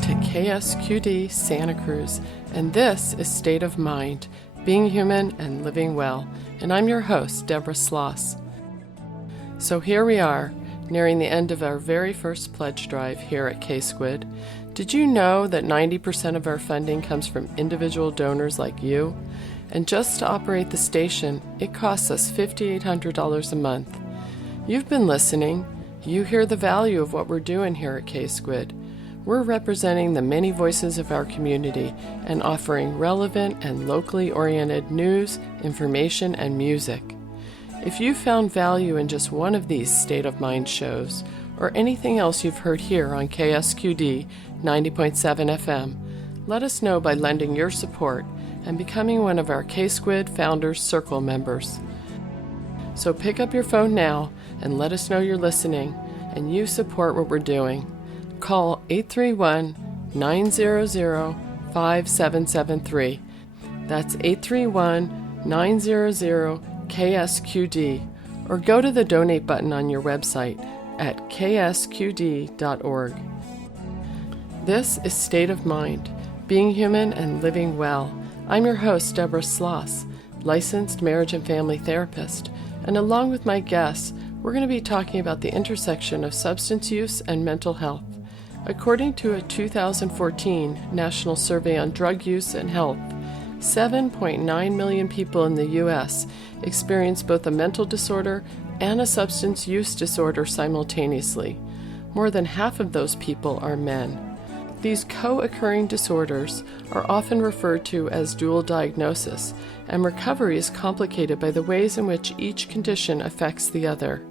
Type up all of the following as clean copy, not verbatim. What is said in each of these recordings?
to KSQD Santa Cruz, and this is State of Mind, Being Human and Living Well, and I'm your host, Deborah Sloss. So here we are, nearing the end of our very first pledge drive here at K-Squid. Did you know that 90% of our funding comes from individual donors like you? And just to operate the station, it costs us $5,800 a month. You've been listening. You hear the value of what we're doing here at K-Squid. We're representing the many voices of our community and offering relevant and locally oriented news, information, and music. If you found value in just one of these State of Mind shows, or anything else you've heard here on KSQD 90.7 FM, let us know by lending your support and becoming one of our K-Squid Founders Circle members. So pick up your phone now and let us know you're listening and you support what we're doing. Call 831-900-5773. That's 831-900-KSQD, or go to the donate button on your website at ksqd.org. This is State of Mind, Being Human and Living Well. I'm your host, Deborah Sloss, licensed marriage and family therapist, and along with my guests, we're going to be talking about the intersection of substance use and mental health. According to a 2014 National Survey on Drug Use and Health, 7.9 million people in the U.S. experience both a mental disorder and a substance use disorder simultaneously. More than half of those people are men. These co-occurring disorders are often referred to as dual diagnosis, and recovery is complicated by the ways in which each condition affects the other.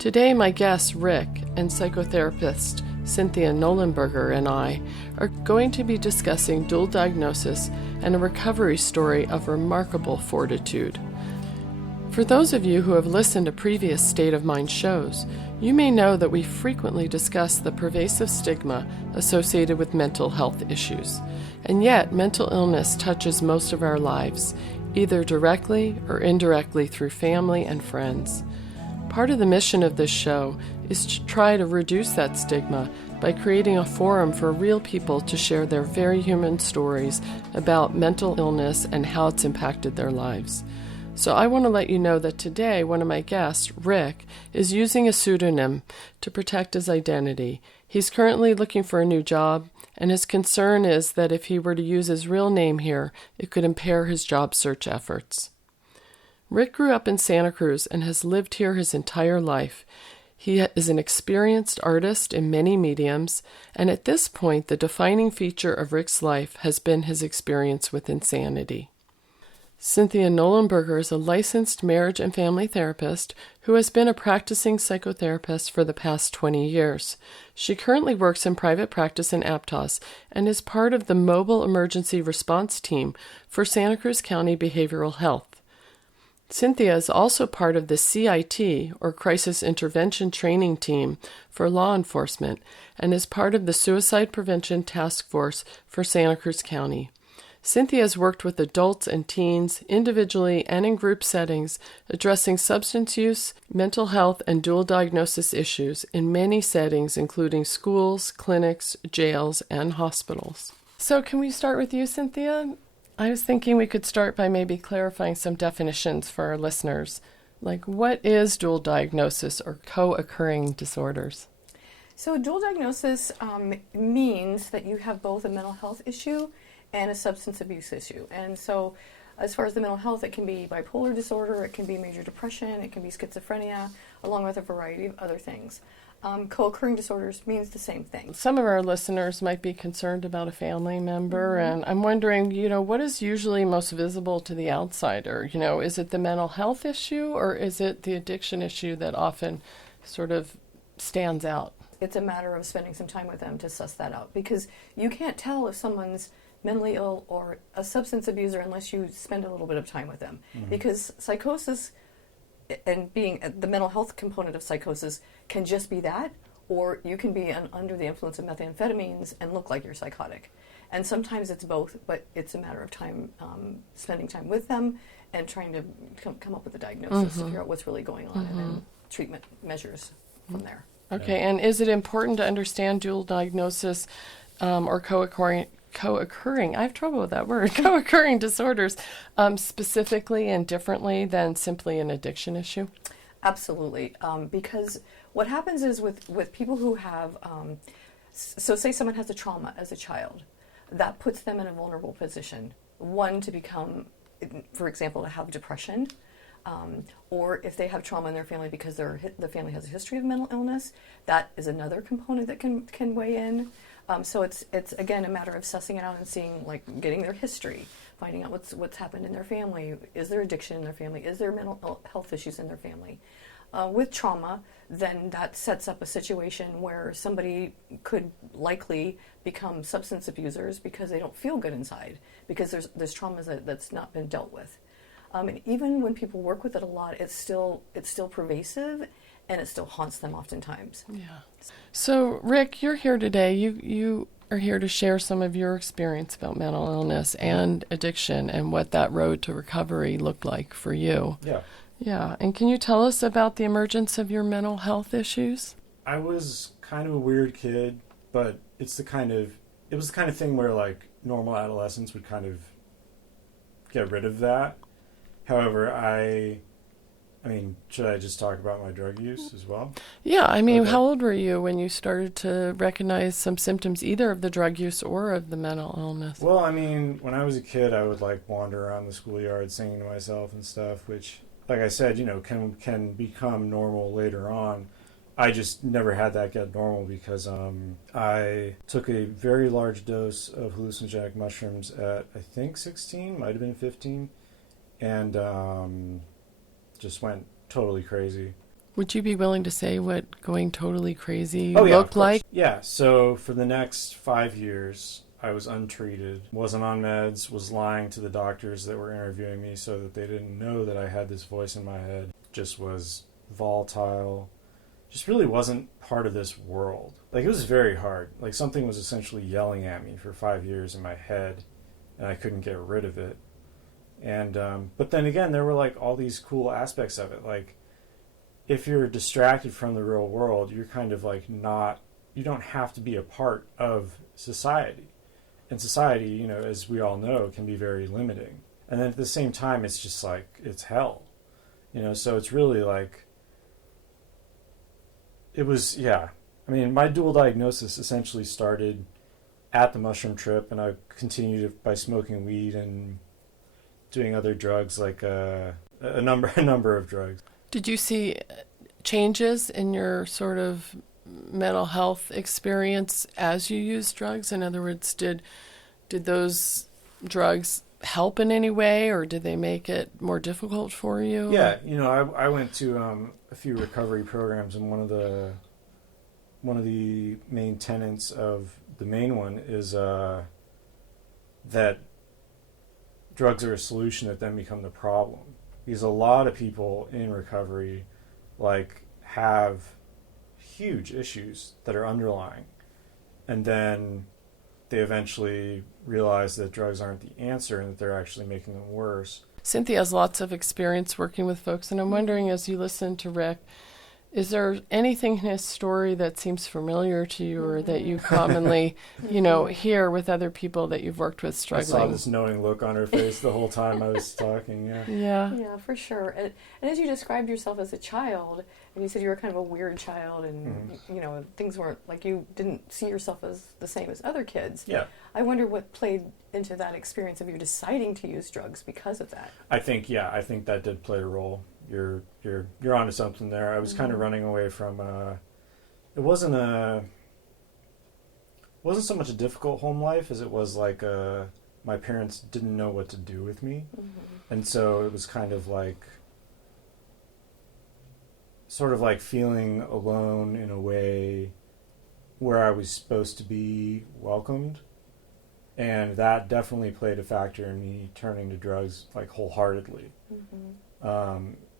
Today, my guest, Rick, and psychotherapist Cynthia Nolenberger and I are going to be discussing dual diagnosis and a recovery story of remarkable fortitude. For those of you who have listened to previous State of Mind shows, you may know that we frequently discuss the pervasive stigma associated with mental health issues. And yet, mental illness touches most of our lives, either directly or indirectly through family and friends. Part of the mission of this show is to try to reduce that stigma by creating a forum for real people to share their very human stories about mental illness and how it's impacted their lives. So I want to let you know that today one of my guests, Rick, is using a pseudonym to protect his identity. He's currently looking for a new job, and his concern is that if he were to use his real name here, it could impair his job search efforts. Rick grew up in Santa Cruz and has lived here his entire life. He is an experienced artist in many mediums, and at this point, the defining feature of Rick's life has been his experience with insanity. Cynthia Nolenberger is a licensed marriage and family therapist who has been a practicing psychotherapist for the past 20 years. She currently works in private practice in Aptos and is part of the Mobile Emergency Response Team for Santa Cruz County Behavioral Health. Cynthia is also part of the CIT, or Crisis Intervention Training Team, for law enforcement, and is part of the Suicide Prevention Task Force for Santa Cruz County. Cynthia has worked with adults and teens, individually and in group settings, addressing substance use, mental health, and dual diagnosis issues in many settings, including schools, clinics, jails, and hospitals. So can we start with you, Cynthia? I was thinking we could start by maybe clarifying some definitions for our listeners. Like, what is dual diagnosis or co-occurring disorders? So dual diagnosis means that you have both a mental health issue and a substance abuse issue. And so as far as the mental health, it can be bipolar disorder, it can be major depression, it can be schizophrenia, along with a variety of other things. Co-occurring disorders means the same thing. Some of our listeners might be concerned about a family member, and I'm wondering, what is usually most visible to the outsider? Is it the mental health issue, or is it the addiction issue that often sort of stands out? It's a matter of spending some time with them to suss that out, because you can't tell if someone's mentally ill or a substance abuser unless you spend a little bit of time with them. Because psychosis and being the mental health component of psychosis can just be that, or you can be under the influence of methamphetamines and look like you're psychotic. And sometimes it's both, but it's a matter of time, spending time with them and trying to come up with a diagnosis, figure out what's really going on, and then treatment measures from there. Okay, and is it important to understand dual diagnosis or co-occurring, I have trouble with that word, co-occurring disorders, specifically and differently than simply an addiction issue? Absolutely. Because what happens is with people who have, so say someone has a trauma as a child, that puts them in a vulnerable position. One, to become, for example, to have depression, or if they have trauma in their family because the family has a history of mental illness, that is another component that can weigh in. So it's again a matter of sussing it out and seeing, like, getting their history, finding out what's happened in their family. Is there addiction in their family? Is there mental health issues in their family? With trauma, then that sets up a situation where somebody could likely become substance abusers because they don't feel good inside, because there's trauma that's not been dealt with. And even when people work with it a lot, it's still pervasive, and it still haunts them oftentimes. Yeah. So, Rick, you're here today. You are here to share some of your experience about mental illness and addiction and what that road to recovery looked like for you. Yeah. Yeah. And can you tell us about the emergence of your mental health issues? I was kind of a weird kid, but it was the kind of thing where, like, normal adolescents would kind of get rid of that. However, I mean, should I just talk about my drug use as well? Yeah, I mean, Okay. how old were you when you started to recognize some symptoms either of the drug use or of the mental illness? Well, I mean, when I was a kid, I would, like, wander around the schoolyard singing to myself and stuff, which, like I said, can become normal later on. I just never had that get normal because I took a very large dose of hallucinogenic mushrooms at, I think, 16, might have been 15, and just went totally crazy. Would you be willing to say what going totally crazy Oh, yeah, looked of course. like? Yeah, so for the next 5 years, I was untreated, wasn't on meds, was lying to the doctors that were interviewing me so that they didn't know that I had this voice in my head, just was volatile, just really wasn't part of this world. Like, it was very hard. Like, something was essentially yelling at me for 5 years in my head, and I couldn't get rid of it. And but then again, there were, like, all these cool aspects of it. Like, if you're distracted from the real world, you're kind of, like, you don't have to be a part of society. And society, as we all know, can be very limiting. And then at the same time, it's just like, it's hell. So it's really like, it was, yeah. I mean, my dual diagnosis essentially started at the mushroom trip, and I continued by smoking weed and doing other drugs, like a number of drugs. Did you see changes in your sort of mental health experience as you used drugs? In other words, did those drugs help in any way, or did they make it more difficult for you? Yeah, I went to a few recovery programs, and one of the main tenets of the main one is that drugs are a solution that then become the problem. Because a lot of people in recovery, like, have huge issues that are underlying, and then they eventually realize that drugs aren't the answer and that they're actually making them worse. Cynthia has lots of experience working with folks, and I'm wondering, as you listen to Rick, is there anything in his story that seems familiar to you, or that you commonly, hear with other people that you've worked with struggling? I saw this knowing look on her face the whole time I was talking, yeah. Yeah. Yeah, for sure. And as you described yourself as a child, and you said you were kind of a weird child, and things weren't, like, you didn't see yourself as the same as other kids. Yeah. I wonder what played into that experience of you deciding to use drugs because of that. I think that did play a role. You're onto something there. I was kind of running away from it wasn't so much a difficult home life as it was like my parents didn't know what to do with me. And so it was kind of like sort of like feeling alone in a way where I was supposed to be welcomed. And that definitely played a factor in me turning to drugs, like, wholeheartely.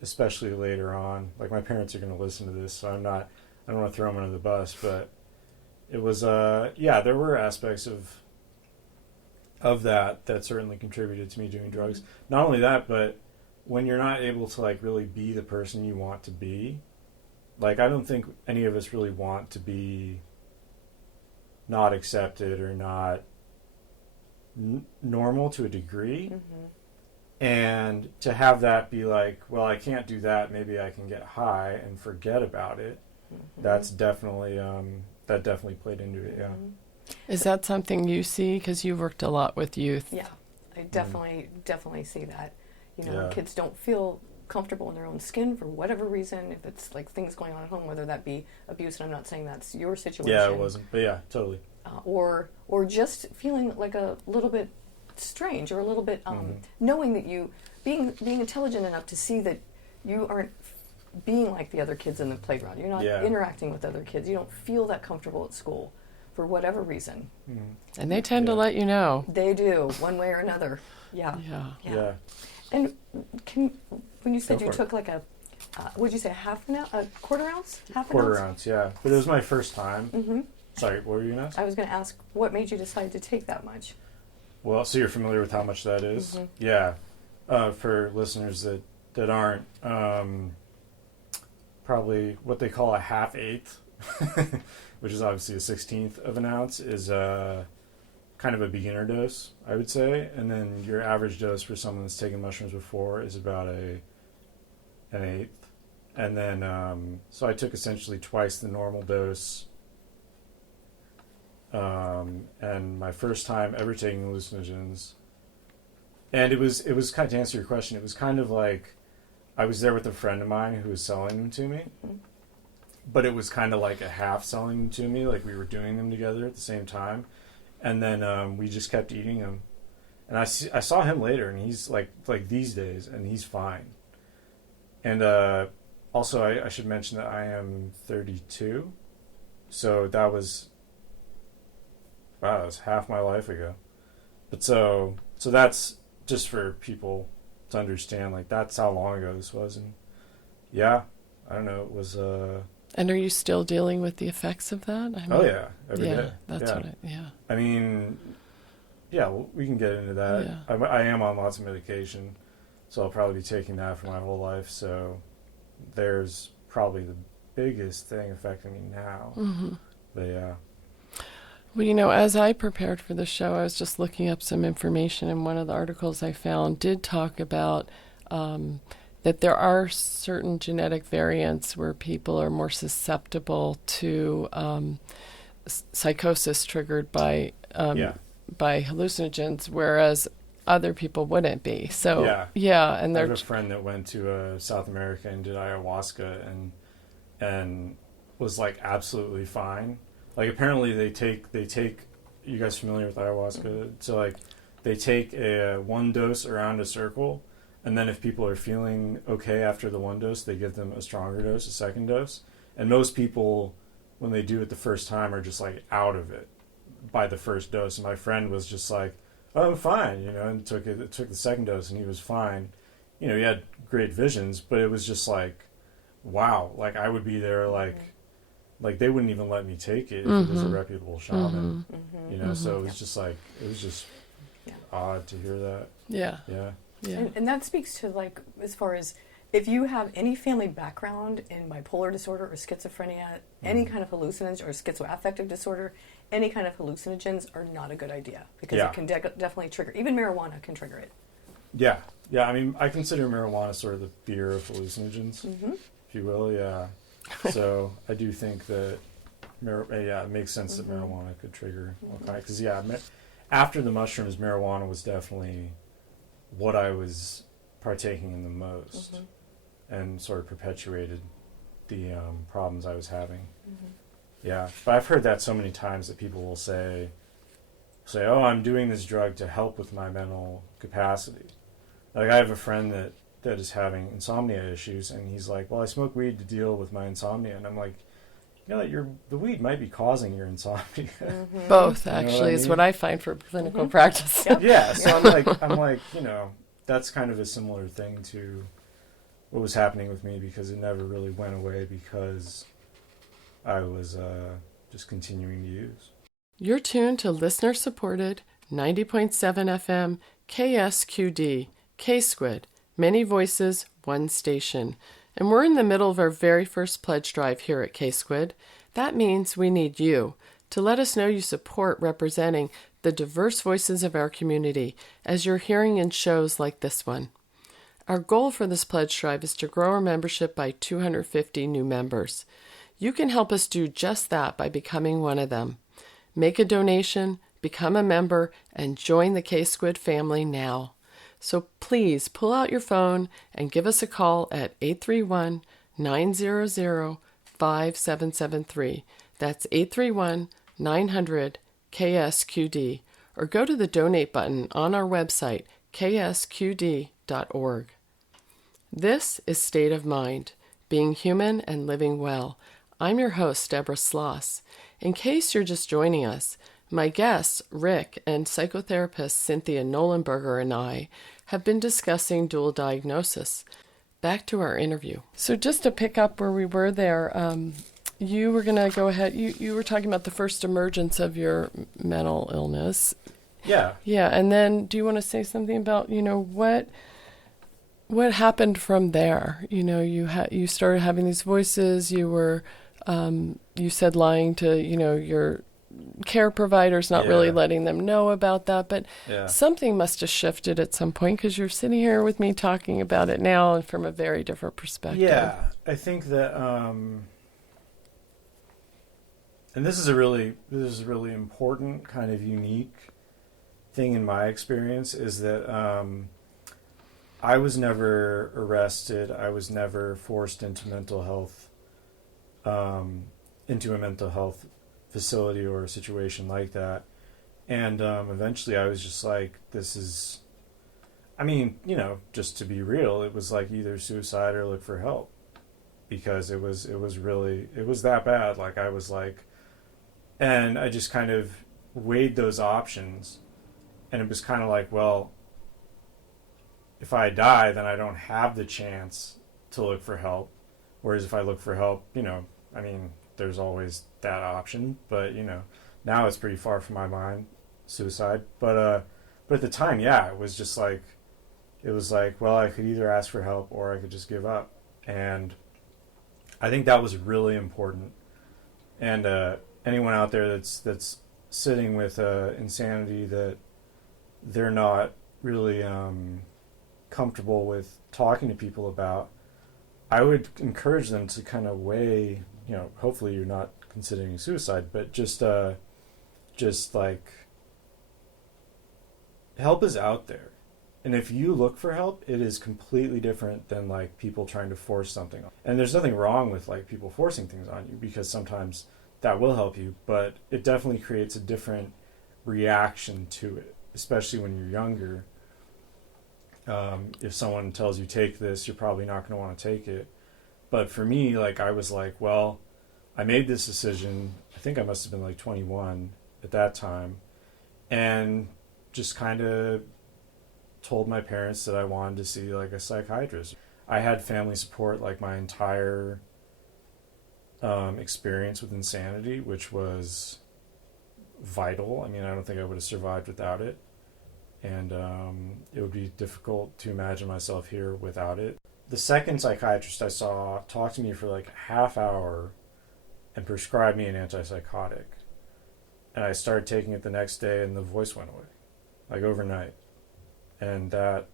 Especially later on. Like, my parents are going to listen to this, so I don't want to throw them under the bus, but it was, there were aspects of that certainly contributed to me doing drugs. Not only that, but when you're not able to, like, really be the person you want to be, like, I don't think any of us really want to be not accepted or not normal to a degree. And to have that be like, well, I can't do that, maybe I can get high and forget about it, that's definitely that definitely played into it. Is that something you see, because you've worked a lot with youth? Yeah, I definitely see that. Kids don't feel comfortable in their own skin for whatever reason, if it's like things going on at home, whether that be abuse, and I'm not saying that's your situation. Yeah, it wasn't, but yeah, totally. Or just feeling like a little bit strange, or a little bit knowing that you being intelligent enough to see that you aren't being like the other kids in the playground. You're not interacting with other kids. You don't feel that comfortable at school for whatever reason. And they tend to let you know. They do, one way or another. Yeah. And when you said you took like a, would you say a quarter ounce? Quarter ounce, yeah. But it was my first time. Sorry, what were you going to ask? I was going to ask, what made you decide to take that much? Well, so you're familiar with how much that is? Yeah. For listeners that aren't, probably what they call a half-eighth, which is obviously a 1/16 of an ounce, is kind of a beginner dose, I would say. And then your average dose for someone that's taken mushrooms before is about an eighth. And then, so I took essentially twice the normal dose. And my first time ever taking hallucinogens, and it was kind of, to answer your question, it was kind of like I was there with a friend of mine who was selling them to me, but it was kind of like a half selling them to me, like we were doing them together at the same time, and then we just kept eating them, and I saw him later, and he's like these days, and he's fine. And also I should mention that I am 32, so that was. Wow, that was half my life ago. But so that's just for people to understand, like, that's how long ago this was. And yeah, I don't know, it was And are you still dealing with the effects of that? I mean, oh yeah, every day. That's what I mean, yeah, we can get into that. Yeah. I am on lots of medication, so I'll probably be taking that for my whole life. So there's probably the biggest thing affecting me now. But yeah. Well, as I prepared for the show, I was just looking up some information, and one of the articles I found did talk about that there are certain genetic variants where people are more susceptible to psychosis triggered by hallucinogens, whereas other people wouldn't be. So and I have a friend that went to South America and did ayahuasca and was like absolutely fine. Like, apparently they take, you guys familiar with ayahuasca? So, like, they take one dose around a circle, and then if people are feeling okay after the one dose, they give them a stronger dose, a second dose. And most people, when they do it the first time, are just, like, out of it by the first dose. And my friend was just like, oh, I'm fine, and took the second dose, and he was fine. He had great visions, but it was just like, wow, like, I would be there, like they wouldn't even let me take it if it was a reputable shaman, so it was just like, it was just odd to hear that. Yeah. And that speaks to, like, as far as if you have any family background in bipolar disorder or schizophrenia, any kind of hallucinogens or schizoaffective disorder, any kind of hallucinogens are not a good idea, because it can definitely trigger, even marijuana can trigger it. Yeah. I mean, I consider marijuana sort of the beer of hallucinogens, if you will, So I do think that, it makes sense that marijuana could trigger all kinds. Because, after the mushrooms, marijuana was definitely what I was partaking in the most, and sort of perpetuated the problems I was having. Yeah, but I've heard that so many times that people will say, oh, I'm doing this drug to help with my mental capacity. Like, I have a friend that is having insomnia issues, and he's like, well, I smoke weed to deal with my insomnia. And I'm like, the weed might be causing your insomnia. Both, actually, is what I find for clinical practice. Yeah, so I'm like, that's kind of a similar thing to what was happening with me, because it never really went away because I was just continuing to use. You're tuned to listener-supported 90.7 FM KSQD, K-Squid, Many Voices, One Station. And we're in the middle of our very first pledge drive here at K-Squid. That means we need you to let us know you support representing the diverse voices of our community as you're hearing in shows like this one. Our goal for this pledge drive is to grow our membership by 250 new members. You can help us do just that by becoming one of them. Make a donation, become a member, and join the K-Squid family now. So please pull out your phone and give us a call at 831-900-5773. That's 831-900-KSQD. Or go to the donate button on our website, ksqd.org. This is State of Mind, being human and living well. I'm your host, Deborah Sloss. In case you're just joining us, my guests, Rick, and psychotherapist Cynthia Nolenberger and I have been discussing dual diagnosis. Back to our interview. So just to pick up where we were there, you were going to go ahead. You were talking about the first emergence of your mental illness. Yeah. Yeah, and then do you want to say something about, what happened from there? You started having these voices. You were, you said lying to, your care providers, not really letting them know about that. But something must have shifted at some point, because you're sitting here with me talking about it now and from a very different perspective. Yeah, I think that, and this is a really important kind of unique thing in my experience, is that I was never arrested. I was never forced into mental health, into a mental health facility or a situation like that. And eventually I was just like, this is, just to be real, it was like either suicide or look for help, because it was that bad. Like, I was like, and I just kind of weighed those options, and it was kind of like, well, if I die, then I don't have the chance to look for help. Whereas if I look for help, there's always that option. But, now it's pretty far from my mind, suicide. But at the time, it was just like, well, I could either ask for help or I could just give up. And I think that was really important. And anyone out there that's sitting with insanity that they're not really comfortable with talking to people about, I would encourage them to kind of weigh, hopefully you're not considering suicide, but just like, help is out there. And if you look for help, it is completely different than like people trying to force something on. And there's nothing wrong with like people forcing things on you, because sometimes that will help you, but it definitely creates a different reaction to it, especially when you're younger. If someone tells you take this, you're probably not going to want to take it. But for me, like, I was like, well, I made this decision. I think I must have been like 21 at that time, and just kind of told my parents that I wanted to see like a psychiatrist. I had family support like my entire experience with insanity, which was vital. I don't think I would have survived without it. And it would be difficult to imagine myself here without it. The second psychiatrist I saw talked to me for like a half hour and prescribed me an antipsychotic. And I started taking it the next day, and the voice went away, like overnight. And that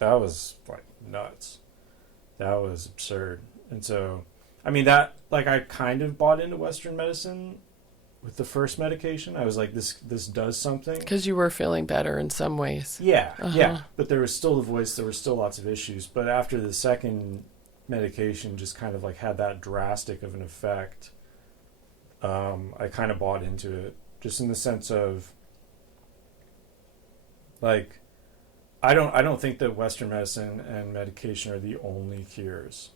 was like nuts. That was absurd. And so, that, like, I kind of bought into Western medicine with the first medication. I was like, this does something. Because you were feeling better in some ways. Yeah, yeah. But there was still the voice, there were still lots of issues. But after the second medication just kind of like had that drastic of an effect, I kind of bought into it. Just in the sense of, like, I don't think that Western medicine and medication are the only cures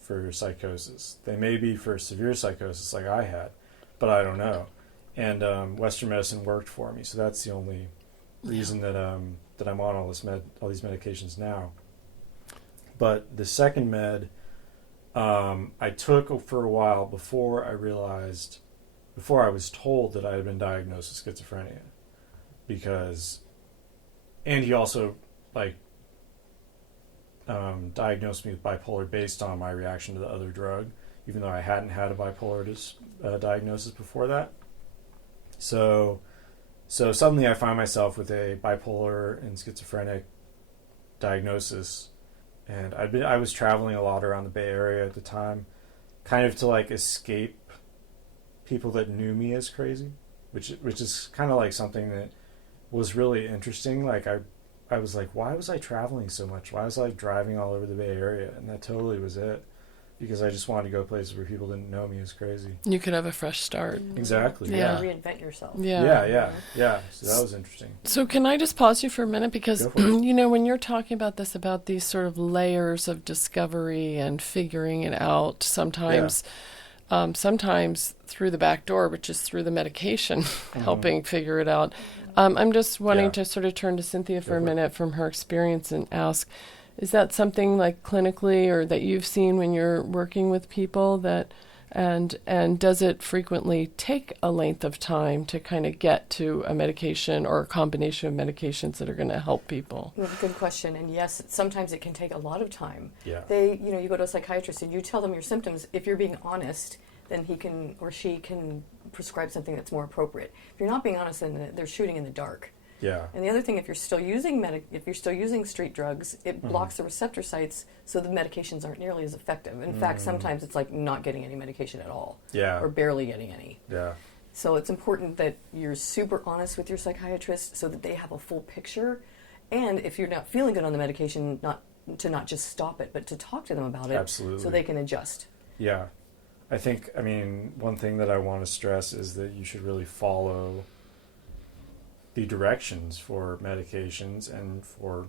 for psychosis. They may be for severe psychosis like I had, but I don't know. And Western medicine worked for me, so that's the only reason that I'm on all these medications now. But the second med, I took for a while before I was told that I had been diagnosed with schizophrenia, and he also diagnosed me with bipolar based on my reaction to the other drug. even though I hadn't had a bipolar diagnosis before that. So suddenly I find myself with a bipolar and schizophrenic diagnosis, and I was traveling a lot around the Bay Area at the time, kind of to like escape people that knew me as crazy, which is kind of like something that was really interesting. Like I was like, why was I traveling so much? Why was I driving all over the Bay Area? And that totally was it, because I just wanted to go places where people didn't know me as crazy. You could have a fresh start. Exactly. Yeah. Reinvent yourself. Yeah. So that was interesting. So can I just pause you for a minute? Because, Go for it. you know, when you're talking about this, about these sort of layers of discovery and figuring it out, sometimes through the back door, which is through the medication, helping figure it out. I'm just wanting to sort of turn to Cynthia for a minute from her experience and ask, is that something like clinically or that you've seen when you're working with people that, and does it frequently take a length of time to kind of get to a medication or a combination of medications that are going to help people? Good question. And yes, sometimes it can take a lot of time. Yeah. You go to a psychiatrist and you tell them your symptoms. If you're being honest, then he can or she can prescribe something that's more appropriate. If you're not being honest, then they're shooting in the dark. Yeah. And the other thing, if you're still using street drugs, it blocks the receptor sites, so the medications aren't nearly as effective. In fact, sometimes it's like not getting any medication at all. Yeah. Or barely getting any. Yeah. So it's important that you're super honest with your psychiatrist so that they have a full picture. And if you're not feeling good on the medication, not just stop it, but to talk to them about it. Absolutely. So they can adjust. Yeah. I mean, one thing that I want to stress is that you should really follow the directions for medications and for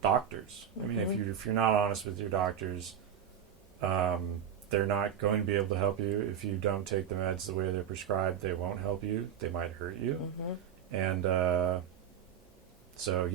doctors. I mean, if you're not honest with your doctors, they're not going to be able to help you. If you don't take the meds the way they're prescribed, they won't help you. They might hurt you. And so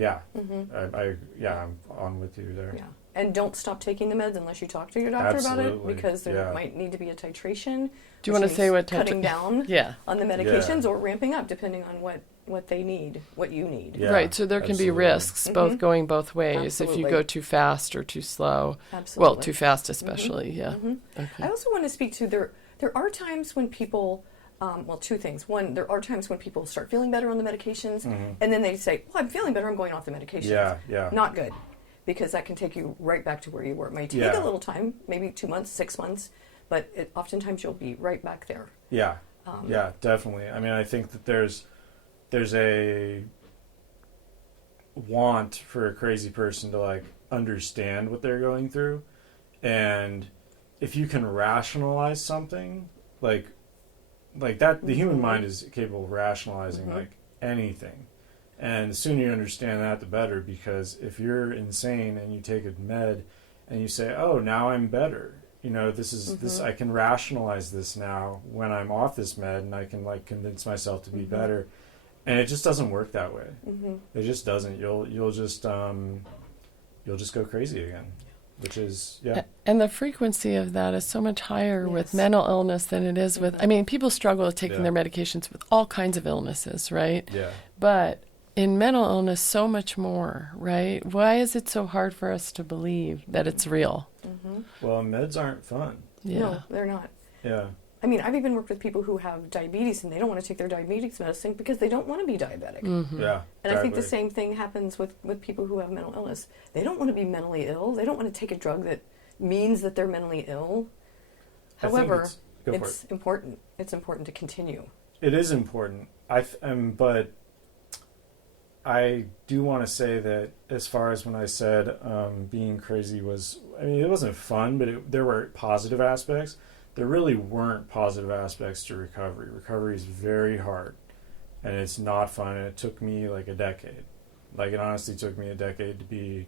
I'm on with you there. Yeah. And don't stop taking the meds unless you talk to your doctor about it, because there might need to be a titration. Do you want to say what cutting down on the medications or ramping up depending on what they need, what you need. Yeah, right, so there can be risks going both ways if you go too fast or too slow. Absolutely. Well, too fast especially, Okay. I also want to speak to there are times when people, two things. One, there are times when people start feeling better on the medications, and then they say, well, I'm feeling better, I'm going off the medications. Yeah. Not good, because that can take you right back to where you were. It might take a little time, maybe 2 months, 6 months, but oftentimes you'll be right back there. Yeah, definitely. I mean, I think that there's a want for a crazy person to like understand what they're going through, and if you can rationalize something like that, the human mind is capable of rationalizing like anything, and the sooner you understand that, the better. Because if you're insane and you take a med and you say, oh, now I'm better, this is this, I can rationalize this now when I'm off this med, and I can like convince myself to be better. And it just doesn't work that way. It just doesn't. You'll just go crazy again, which is And the frequency of that is so much higher with mental illness than it is with. I mean, people struggle with taking their medications with all kinds of illnesses, right? Yeah. But in mental illness, so much more, right? Why is it so hard for us to believe that it's real? Well, meds aren't fun. Yeah. No, they're not. Yeah. I mean, I've even worked with people who have diabetes and they don't want to take their diabetes medicine because they don't want to be diabetic. Yeah. And I think the same thing happens with people who have mental illness. They don't want to be mentally ill. They don't want to take a drug that means that they're mentally ill. However, it's important. It's important to continue. It is important. But I do want to say that as far as when I said being crazy was, I mean, it wasn't fun, but there were positive aspects. There really weren't positive aspects to recovery. Recovery is very hard, and it's not fun. And it took me like a decade. Like, it honestly took me a decade to be,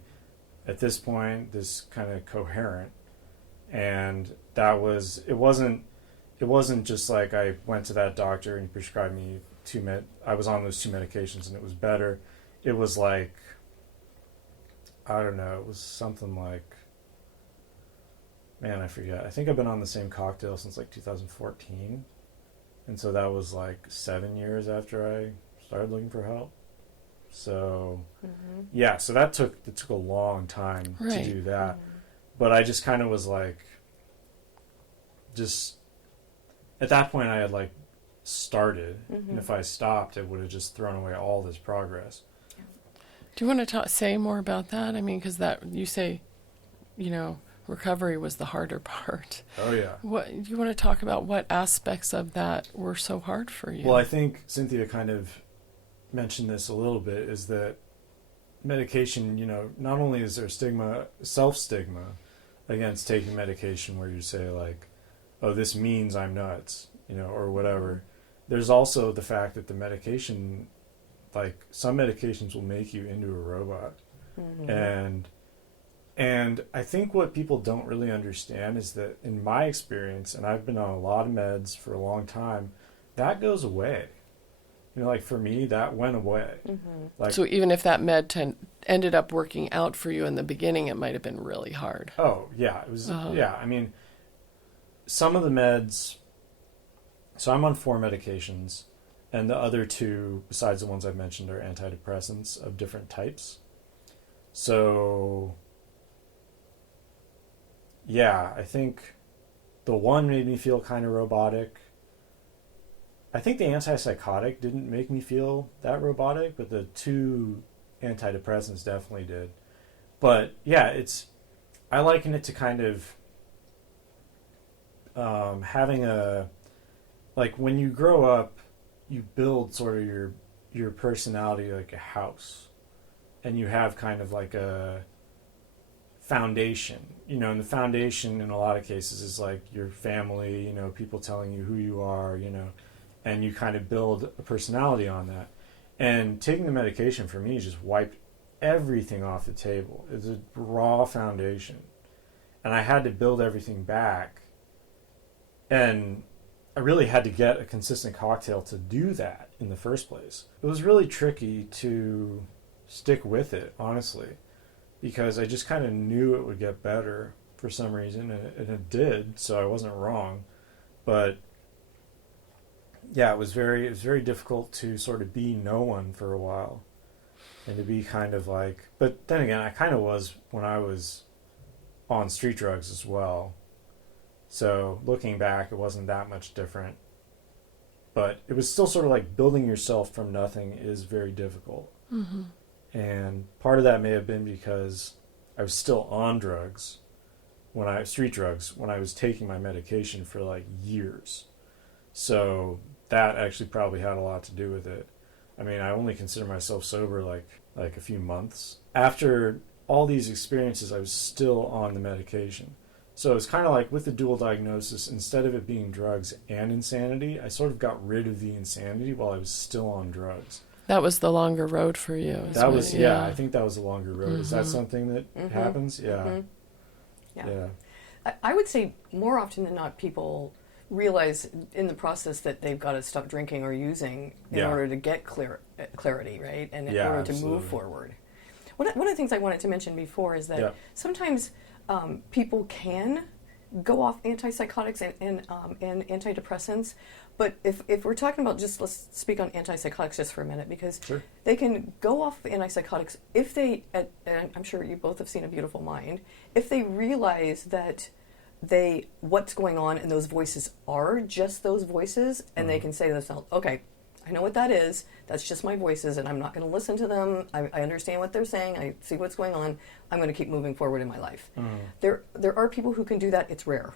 at this point, this kind of coherent. And it wasn't just like I went to that doctor and he prescribed me I was on those 2 medications and it was better. It was like, I don't know, it was something like, man, I forget. I think I've been on the same cocktail since like 2014. And so that was like 7 years after I started looking for help. So, so it took a long time to do that. But I just kind of was like, just at that point I had like started, and if I stopped, it would have just thrown away all this progress. Do you want to say more about that? I mean, because that you say, recovery was the harder part. Oh yeah. What do you want to talk about? What aspects of that were so hard for you? Well, I think Cynthia kind of mentioned this a little bit. Is that medication? Not only is there self-stigma against taking medication, where you say like, "Oh, this means I'm nuts," or whatever. There's also the fact that the medication, like some medications, will make you into a robot, and I think what people don't really understand is that in my experience, and I've been on a lot of meds for a long time, that goes away. Like for me, that went away. Like, so even if that med ended up working out for you in the beginning, it might have been really hard. Oh yeah, it was. Yeah, I mean, some of the meds. So I'm on 4 medications, and the other 2, besides the ones I've mentioned, are antidepressants of different types. So yeah, I think the one made me feel kind of robotic. I think the antipsychotic didn't make me feel that robotic, but the 2 antidepressants definitely did. But yeah, I liken it to kind of having like when you grow up, you build sort of your personality like a house, and you have kind of like a foundation, and the foundation in a lot of cases is like your family, people telling you who you are, and you kind of build a personality on that. And taking the medication for me just wiped everything off the table. It's a raw foundation, and I had to build everything back, and I really had to get a consistent cocktail to do that in the first place. It was really tricky to stick with it, honestly, because I just kind of knew it would get better for some reason, and it did, so I wasn't wrong. But yeah, it was very difficult to sort of be no one for a while, and to be kind of like, but then again, I kind of was when I was on street drugs as well. So looking back, it wasn't that much different, but it was still sort of like building yourself from nothing is very difficult. And part of that may have been because I was still on drugs street drugs when I was taking my medication for like years. So that actually probably had a lot to do with it. I mean, I only consider myself sober like a few months. After all these experiences, I was still on the medication. So it's kind of like with the dual diagnosis, instead of it being drugs and insanity, I sort of got rid of the insanity while I was still on drugs. That was the longer road for you. That was, I think that was the longer road. Is that something that happens? Yeah. Yeah. I would say more often than not, people realize in the process that they've got to stop drinking or using in order to get clarity, right? And in order to move forward. One of the things I wanted to mention before is that sometimes people can go off antipsychotics and antidepressants, but if we're talking about let's speak on antipsychotics just for a minute, because they can go off antipsychotics if they, and I'm sure you both have seen A Beautiful Mind, if they realize that what's going on and those voices are just those voices, and they can say to themselves, okay, I know what that is. That's just my voices, and I'm not going to listen to them. I understand what they're saying. I see what's going on. I'm going to keep moving forward in my life. There are people who can do that. It's rare.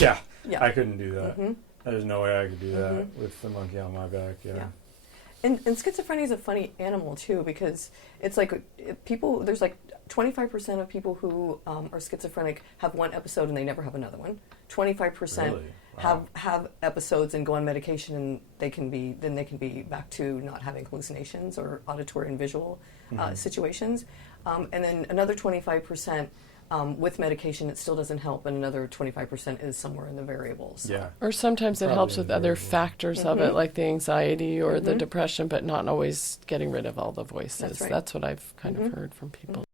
Yeah. I couldn't do that. There's no way I could do that with the monkey on my back. Yeah. And schizophrenia is a funny animal too, because it's like there's like 25% of people who are schizophrenic have one episode and they never have another one. 25% Really? Wow. have episodes and go on medication, and they can be back to not having hallucinations or auditory and visual situations. And then another 25% with medication, it still doesn't help, and another 25% is somewhere in the variables. Yeah. Or sometimes it helps with other factors of it, like the anxiety or the depression, but not always getting rid of all the voices. That's right. That's what I've kind of heard from people.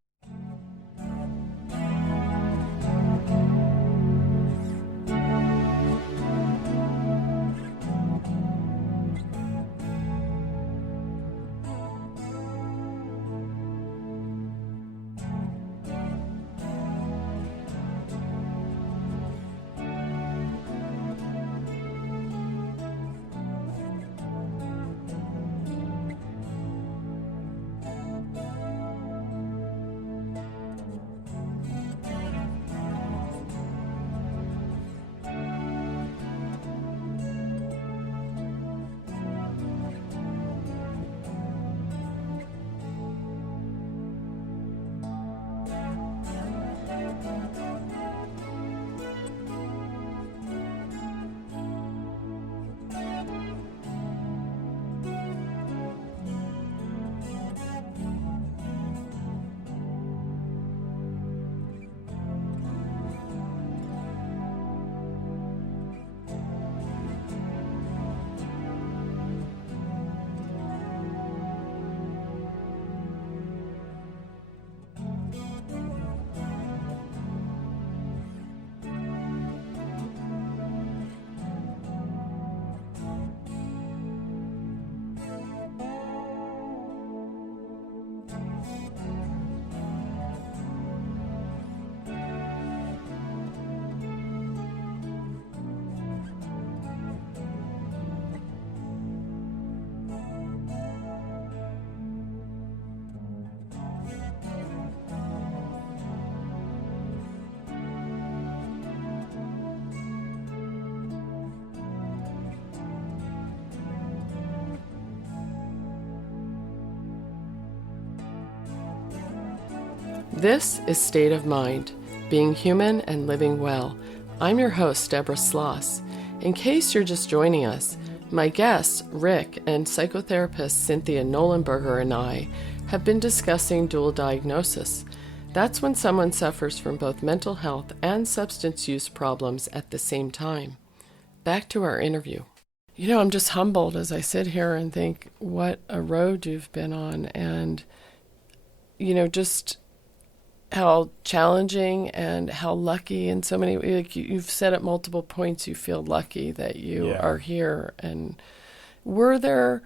This is State of Mind, being human and living well. I'm your host, Deborah Sloss. In case you're just joining us, my guests, Rick, and psychotherapist Cynthia Nolenberger and I have been discussing dual diagnosis. That's when someone suffers from both mental health and substance use problems at the same time. Back to our interview. I'm just humbled as I sit here and think what a road you've been on, and, just how challenging and how lucky in so many, you've said at multiple points you feel lucky that you are here. And were there,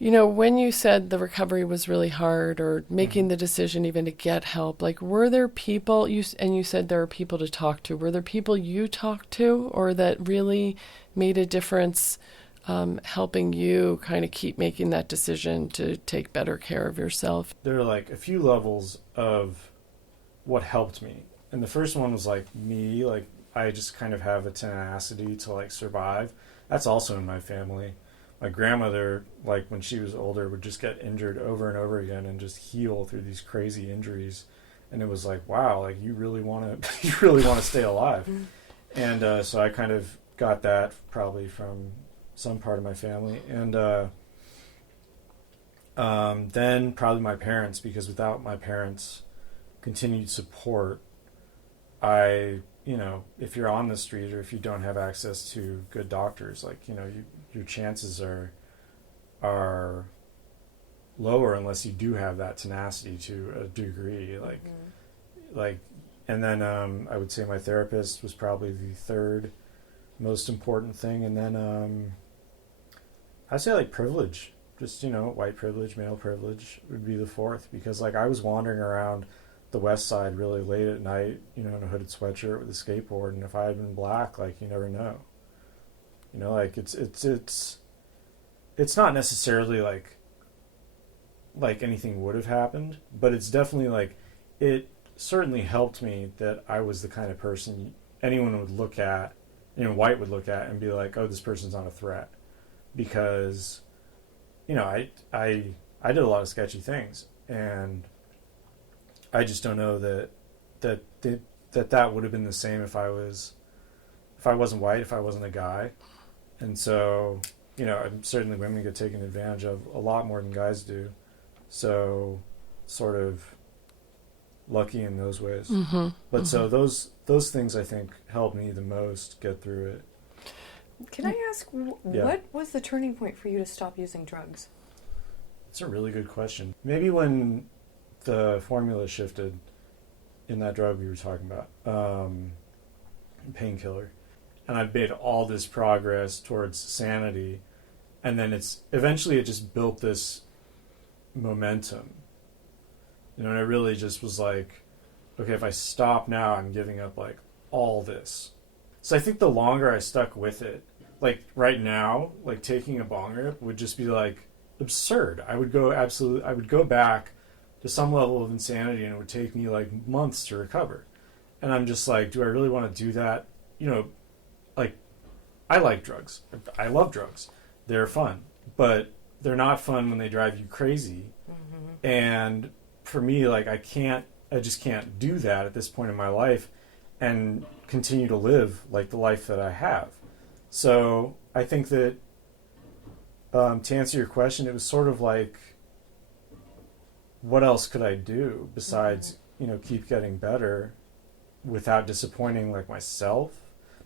when you said the recovery was really hard, or making the decision even to get help, were there people, you said there are people to talk to, were there people you talked to or that really made a difference, helping you kind of keep making that decision to take better care of yourself? There are a few levels of what helped me. And the first one was me, I just kind of have a tenacity to survive. That's also in my family. My grandmother, when she was older, would just get injured over and over again and just heal through these crazy injuries. And it was wow, you really want to stay alive. And so I kind of got that probably from some part of my family. And then probably my parents, because without my parents' continued support, if you're on the street or if you don't have access to good doctors, your chances are lower unless you do have that tenacity to a degree. And then I would say my therapist was probably the third most important thing, and then I'd say privilege, just white privilege, male privilege would be the fourth, because I was wandering around the west side really late at night, in a hooded sweatshirt with a skateboard, and if I had been black, you never know. It's not necessarily like anything would have happened, but it's definitely it certainly helped me that I was the kind of person anyone would look at, white would look at and be oh, this person's not a threat, because I did a lot of sketchy things, and I just don't know that would have been the same if I wasn't white, if I wasn't a guy. And so, certainly women get taken advantage of a lot more than guys do. So, sort of lucky in those ways. Mm-hmm. But so those things I think helped me the most get through it. Can I ask, what was the turning point for you to stop using drugs? It's a really good question. Maybe when the formula shifted in that drug we were talking about, painkiller, and I've made all this progress towards sanity, and then it just built this momentum, and I really just was okay, if I stop now, I'm giving up all this. So I think the longer I stuck with it, right now, taking a bong rip would just be absurd. I would go back to some level of insanity, and it would take me months to recover. And I'm just do I really want to do that? I like drugs. I love drugs. They're fun, but they're not fun when they drive you crazy. Mm-hmm. And for me, I just can't do that at this point in my life and continue to live the life that I have. So I think that to answer your question, it was sort of what else could I do besides, keep getting better without disappointing myself?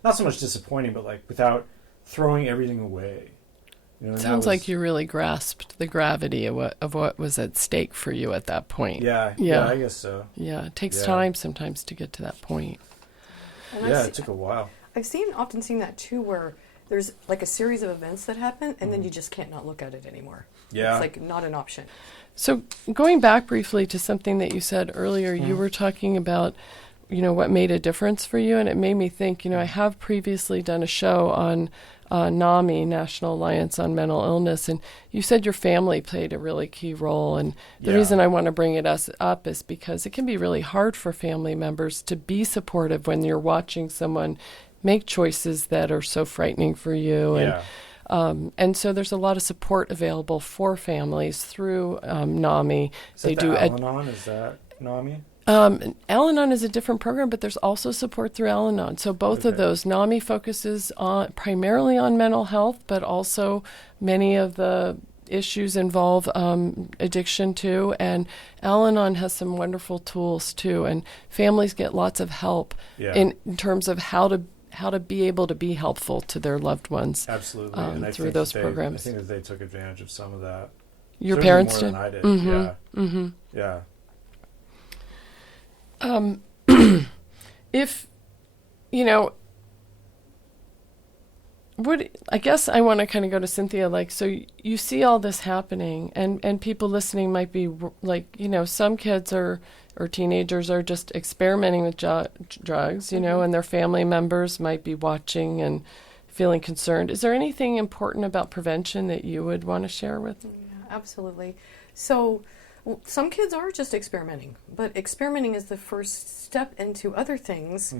Not so much disappointing, but without throwing everything away. It sounds like you really grasped the gravity of what was at stake for you at that point. Yeah, I guess so. Yeah, it takes time sometimes to get to that point. And it took a while. I've often seen that too, where there's a series of events that happen, and then you just can't not look at it anymore. Yeah. It's not an option. So going back briefly to something that you said earlier, you were talking about, what made a difference for you, and it made me think, I have previously done a show on NAMI, National Alliance on Mental Illness, and you said your family played a really key role, and the reason I want to bring it up is because it can be really hard for family members to be supportive when you're watching someone make choices that are so frightening for you. And so there's a lot of support available for families through NAMI. Is that Al-Anon? Is that NAMI? Al-Anon is a different program, but there's also support through Al-Anon. So both of those. NAMI focuses primarily on mental health, but also many of the issues involve addiction too. And Al-Anon has some wonderful tools too. And families get lots of help in terms of how to be able to be helpful to their loved ones. Absolutely. And through those programs. I think that they took advantage of some of that. Your Certainly parents more did? than I did. Mm-hmm. Yeah. Yeah. If, I guess I want to kind of go to Cynthia, so you see all this happening, and people listening might be some kids or teenagers are just experimenting with drugs, and their family members might be watching and feeling concerned. Is there anything important about prevention that you would want to share with? Yeah, absolutely. So some kids are just experimenting, but experimenting is the first step into other things.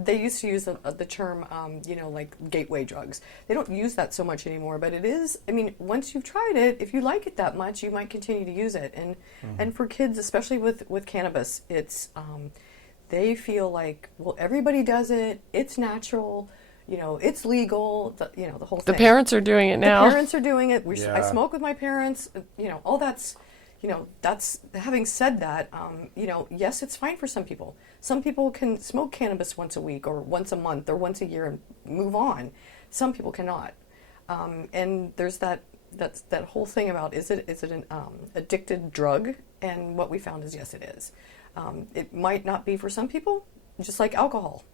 They used to use the term, gateway drugs. They don't use that so much anymore, but it is, once you've tried it, if you like it that much, you might continue to use it. And for kids, especially with cannabis, it's, they feel like, well, everybody does it, it's natural, it's legal, the whole thing. The parents are doing it now. The parents are doing it. I smoke with my parents, all that's, that's, having said that, yes, it's fine for some people. Some people can smoke cannabis once a week or once a month or once a year and move on. Some people cannot. And there's that whole thing about, is it an addicted drug? And what we found is, yes, it is. It might not be for some people, just like alcohol.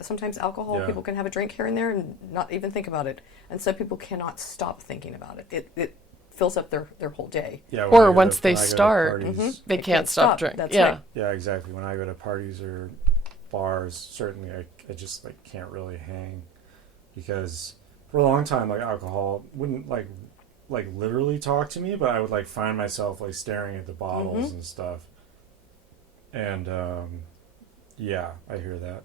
Sometimes alcohol, people can have a drink here and there and not even think about it. And some people cannot stop thinking about it. It fills up their whole day. Yeah, or once they start, they can't stop drinking. That's right. Yeah, exactly. When I go to parties or bars, certainly I just can't really hang, because for a long time, alcohol wouldn't literally talk to me, but I would find myself staring at the bottles and stuff. And I hear that.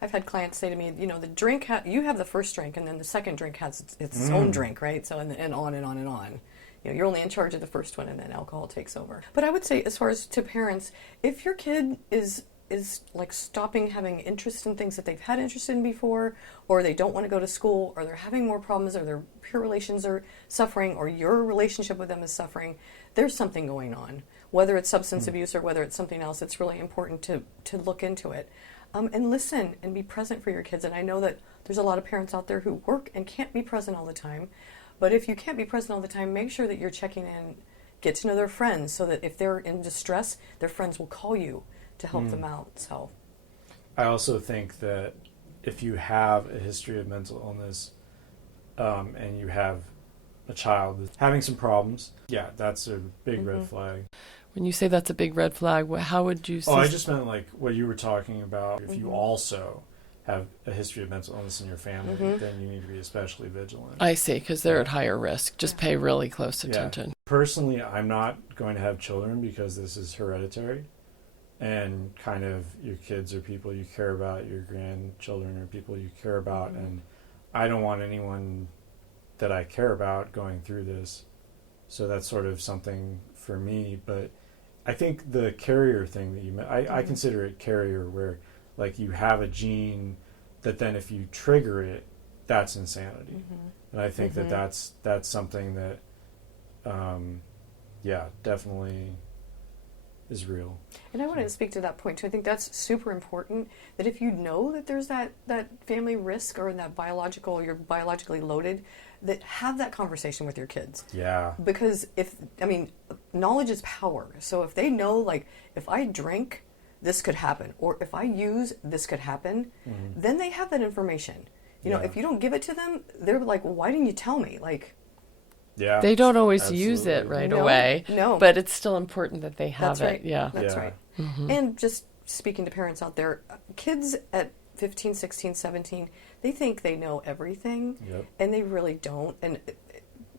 I've had clients say to me, the drink, you have the first drink, and then the second drink has its own drink, right? So, and on and on and on. You're only in charge of the first one, and then alcohol takes over. But I would say, as far as to parents, if your kid is stopping having interest in things that they've had interest in before, or they don't want to go to school, or they're having more problems, or their peer relations are suffering, or your relationship with them is suffering, there's something going on. Whether it's substance abuse or whether it's something else, it's really important to look into it. And listen and be present for your kids. And I know that there's a lot of parents out there who work and can't be present all the time. But if you can't be present all the time, make sure that you're checking in, get to know their friends, so that if they're in distress, their friends will call you to help them out. So, I also think that if you have a history of mental illness, and you have a child that's having some problems, that's a big red flag. When you say that's a big red flag, how would you say? Oh, I just meant what you were talking about. If you also have a history of mental illness in your family, then you need to be especially vigilant. I see, because they're at higher risk. Just pay really close attention. Personally, I'm not going to have children because this is hereditary. And kind of your kids are people you care about, your grandchildren are people you care about, and I don't want anyone that I care about going through this. So that's sort of something for me. But I think the carrier thing that you meant, I consider it carrier, where you have a gene that then if you trigger it, that's insanity. And I think that's something that, definitely is real. And I want to speak to that point too. I think that's super important, that if you know that there's that family risk, or that you're biologically loaded, that have that conversation with your kids. Yeah. Because knowledge is power. So if they know, if I drink, this could happen, or if I use, this could happen, then they have that information. If you don't give it to them, they're like, well, why didn't you tell me? Yeah. They don't always Absolutely. use it right away. No. But it's still important that they have That's right. it. Yeah. That's right. And just speaking to parents out there, kids at 15, 16, 17, they think they know everything, and they really don't. And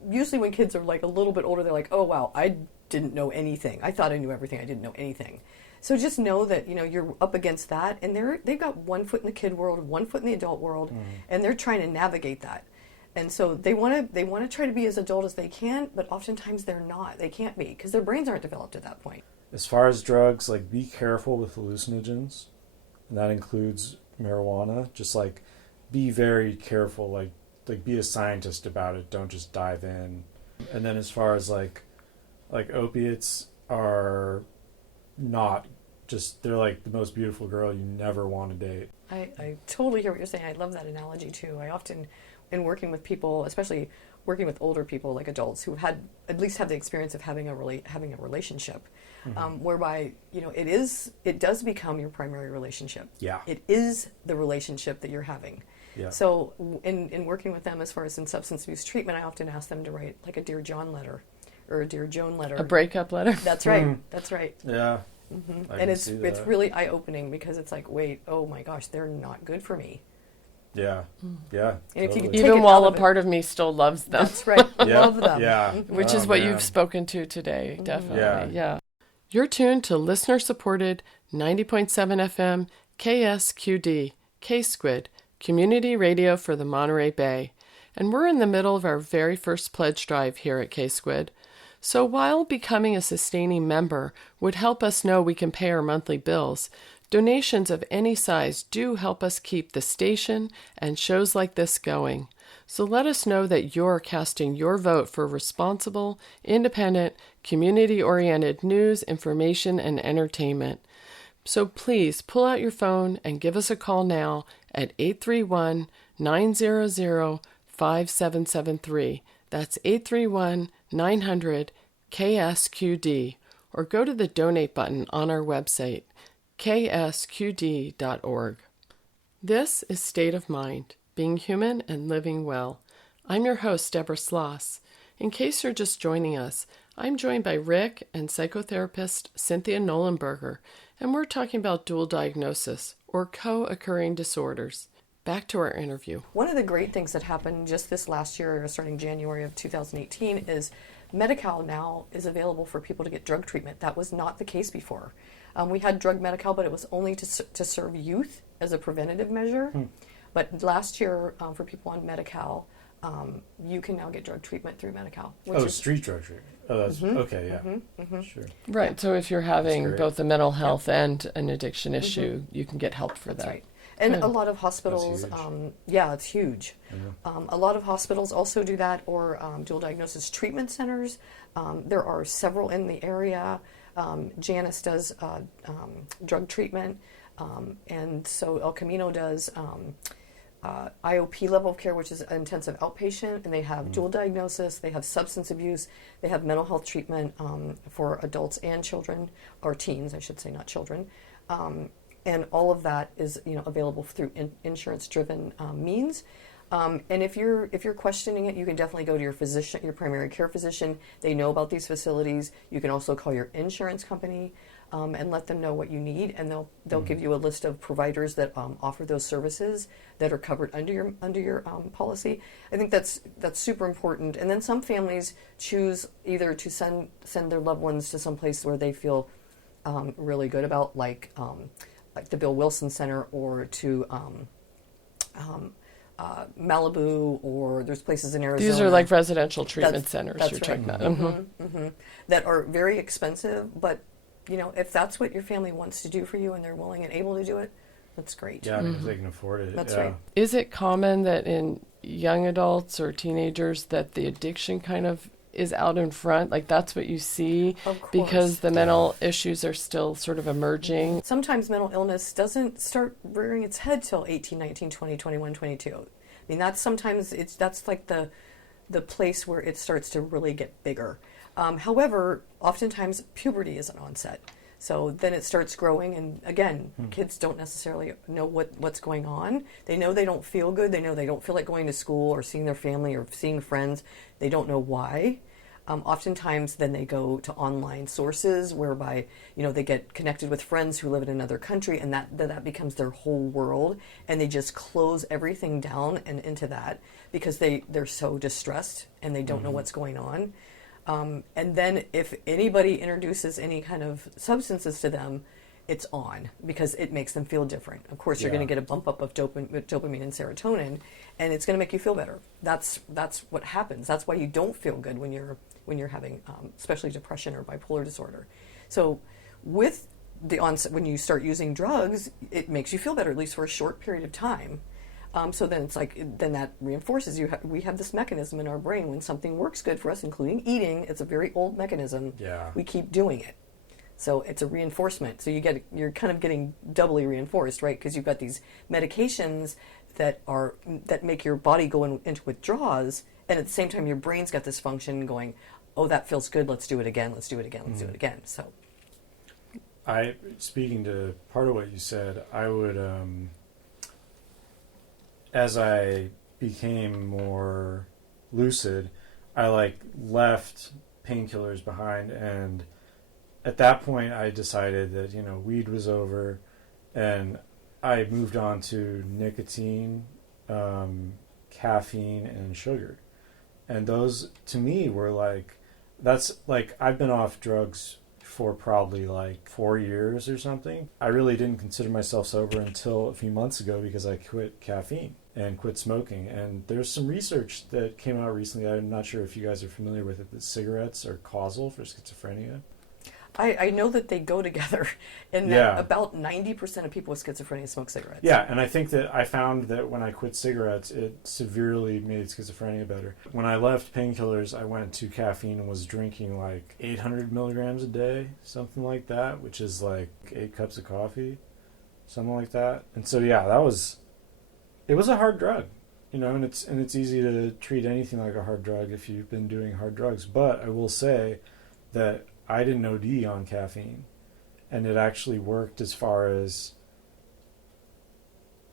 usually when kids are a little bit older, they're like, oh, wow, I didn't know anything. I thought I knew everything. I didn't know anything. So just know that, you're up against that, and they've got one foot in the kid world, one foot in the adult world, and they're trying to navigate that. And so they want to try to be as adult as they can, but oftentimes they're not. They can't be, because their brains aren't developed at that point. As far as drugs, like, be careful with hallucinogens, and that includes marijuana. Just like be very careful, like be a scientist about it. Don't just dive in. And then as far as like opiates are not just, they're like the most beautiful girl you never want to date. I totally hear what you're saying. I love that analogy too. I often, in working with people, especially working with older people like adults who had at least have the experience of having a relationship, whereby it does become your primary relationship. Yeah. It is the relationship that you're having. Yeah. So in working with them, as far as in substance abuse treatment, I often ask them to write like a Dear John letter or a Dear Joan letter. A breakup letter? That's right. That's right. Yeah. And it's really eye-opening because it's like, wait, oh my gosh, they're not good for me. Yeah. Yeah. And if you could totally. Even while a part of me still loves them. That's right. Yeah. Love them. Yeah. Which is what you've spoken to today, definitely. Yeah. You're tuned to listener-supported 90.7 FM KSQD, K-Squid, Community Radio for the Monterey Bay. And we're in the middle of our very first pledge drive here at K-Squid. So while becoming a sustaining member would help us know we can pay our monthly bills, donations of any size do help us keep the station and shows like this going. So let us know that you're casting your vote for responsible, independent, community-oriented news, information, and entertainment. So please pull out your phone and give us a call now at 831-900-5773. That's 831-900-KSQD, or go to the donate button on our website, ksqd.org. This is State of Mind, being human and living well. I'm your host, Deborah Sloss. In case you're just joining us, I'm joined by Rick and psychotherapist Cynthia Nolenberger, and we're talking about dual diagnosis, or co-occurring disorders. Back to our interview. One of the great things that happened just this last year, starting January of 2018, is Medi-Cal now is available for people to get drug treatment. That was not the case before. We had drug Medi-Cal, but it was only to serve youth as a preventative measure. But last year, for people on Medi-Cal, you can now get drug treatment through Medi-Cal. Street drug treatment. Oh, that's okay. Yeah, sure. Right. So if you're having both a mental health and an addiction issue, you can get help for That's that. right. And a lot of hospitals, it's huge. A lot of hospitals also do that, or dual diagnosis treatment centers. There are several in the area. Janus does drug treatment, and so El Camino does IOP level of care, which is intensive outpatient, and they have dual diagnosis, they have substance abuse, they have mental health treatment for adults and children, or teens, I should say, not children. And all of that is available through insurance-driven means. And if you're questioning it, you can definitely go to your physician, your primary care physician. They know about these facilities. You can also call your insurance company and let them know what you need, and they'll give you a list of providers that offer those services that are covered under your policy. I think that's super important. And then some families choose either to send their loved ones to some place where they feel really good about, like the Bill Wilson Center, or to Malibu, or there's places in Arizona. These are like residential treatment centers that's you're right. talking about. That are very expensive, but if that's what your family wants to do for you and they're willing and able to do it, that's great. Yeah, because they can afford it. That's right. Is it common that in young adults or teenagers that the addiction kind of is out in front? Like that's what you see? Of course. Because the mental issues are still sort of emerging. Sometimes mental illness doesn't start rearing its head till 18, 19, 20, 21, 22. I mean, that's like the place where it starts to really get bigger. However, oftentimes puberty is an onset. So then it starts growing, and again, kids don't necessarily know what's going on. They know they don't feel good. They know they don't feel like going to school or seeing their family or seeing friends. They don't know why. Oftentimes, then they go to online sources whereby they get connected with friends who live in another country, and that becomes their whole world, and they just close everything down and into that because they're so distressed and they don't know what's going on. And then if anybody introduces any kind of substances to them, it's on because it makes them feel different. Of course, you're going to get a bump up of dopamine and serotonin, and it's going to make you feel better. That's what happens. That's why you don't feel good when you're when you're having, especially depression or bipolar disorder. So with the onset, when you start using drugs, it makes you feel better, at least for a short period of time. So then it's like, then that reinforces we have this mechanism in our brain when something works good for us, including eating. It's a very old mechanism. Yeah. We keep doing it. So it's a reinforcement. So you're kind of getting doubly reinforced, right? Because you've got these medications that make your body go into withdrawals, and at the same time your brain's got this function going, oh, that feels good, let's do it again, let's do it again, let's do it again. So speaking to part of what you said, I would as I became more lucid, I left painkillers behind, and at that point I decided that, weed was over, and I moved on to nicotine, caffeine, and sugar. And those, to me, were I've been off drugs for probably 4 years or something. I really didn't consider myself sober until a few months ago because I quit caffeine and quit smoking. And there's some research that came out recently. I'm not sure if you guys are familiar with it, that cigarettes are causal for schizophrenia. I know that they go together, and that about 90% of people with schizophrenia smoke cigarettes. Yeah, and I think that I found that when I quit cigarettes, it severely made schizophrenia better. When I left painkillers, I went to caffeine and was drinking 800 milligrams a day, something like that, which is 8 cups of coffee, something like that. And so, yeah, it was a hard drug, and it's easy to treat anything like a hard drug if you've been doing hard drugs. But I will say that I didn't OD on caffeine, and it actually worked as far as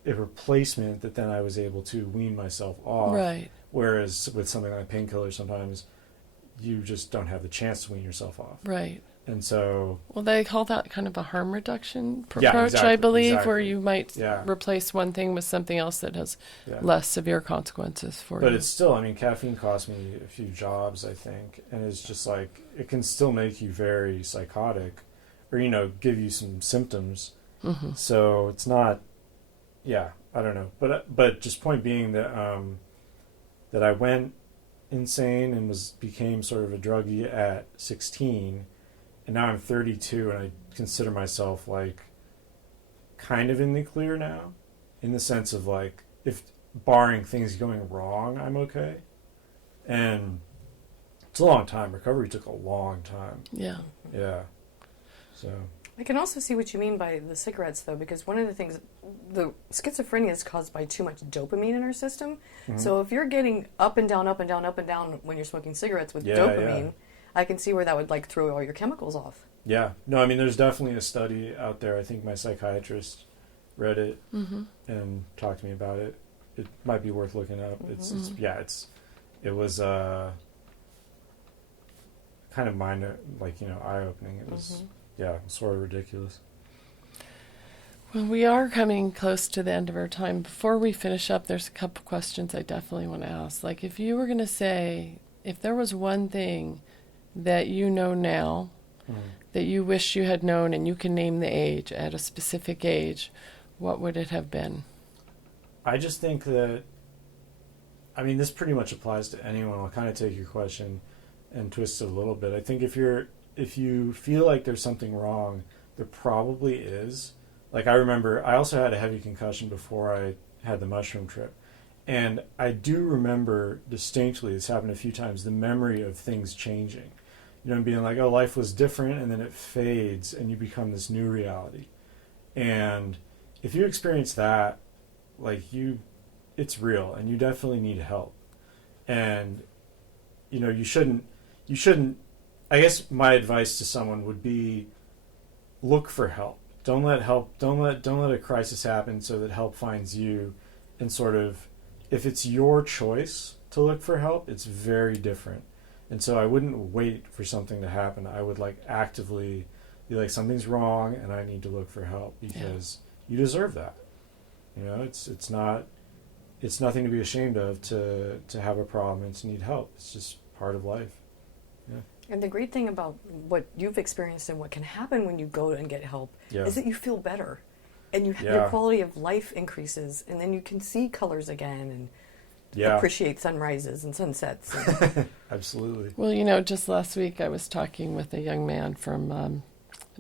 a replacement that then I was able to wean myself off. Right. Whereas with something like painkillers, sometimes you just don't have the chance to wean yourself off. Right. And so... Well, they call that kind of a harm reduction approach, exactly, I believe, exactly. where you might replace one thing with something else that has less severe consequences for you. But it's still, caffeine cost me a few jobs, I think, and it's just it can still make you very psychotic or, give you some symptoms. Mm-hmm. So it's not, I don't know. But just point being that that I went insane and became sort of a druggie at 16. And now I'm 32, and I consider myself kind of in the clear now, in the sense of if barring things going wrong, I'm okay. And it's a long time. Recovery took a long time. Yeah. Yeah. So I can also see what you mean by the cigarettes, though, because one of the things, the schizophrenia is caused by too much dopamine in our system. Mm-hmm. So if you're getting up and down, up and down, up and down when you're smoking cigarettes with dopamine. Yeah. I can see where that would throw all your chemicals off. Yeah. No, there's definitely a study out there. I think my psychiatrist read it and talked to me about it. It might be worth looking up. It was kind of eye-opening. It was sort of ridiculous. Well, we are coming close to the end of our time. Before we finish up, there's a couple questions I definitely want to ask. If you were going to say, if there was one thing that you know now that you wish you had known, and you can name the age at a specific age, what would it have been? I just think that, this pretty much applies to anyone. I'll kind of take your question and twist it a little bit. I think if you feel like there's something wrong, there probably is. I remember, I also had a heavy concussion before I had the mushroom trip. And I do remember distinctly, this happened a few times, the memory of things changing. Being oh, life was different, and then it fades, and you become this new reality. And if you experience that, it's real, and you definitely need help. And, you shouldn't, I guess my advice to someone would be, look for help. Don't let a crisis happen so that help finds you, and sort of, if it's your choice to look for help, it's very different. And so I wouldn't wait for something to happen. I would actively be something's wrong and I need to look for help because you deserve that. It's nothing to be ashamed of to have a problem and to need help. It's just part of life. Yeah. And the great thing about what you've experienced and what can happen when you go and get help is that you feel better. And your quality of life increases, and then you can see colors again, and appreciate sunrises and sunsets. Absolutely. Well, just last week I was talking with a young man from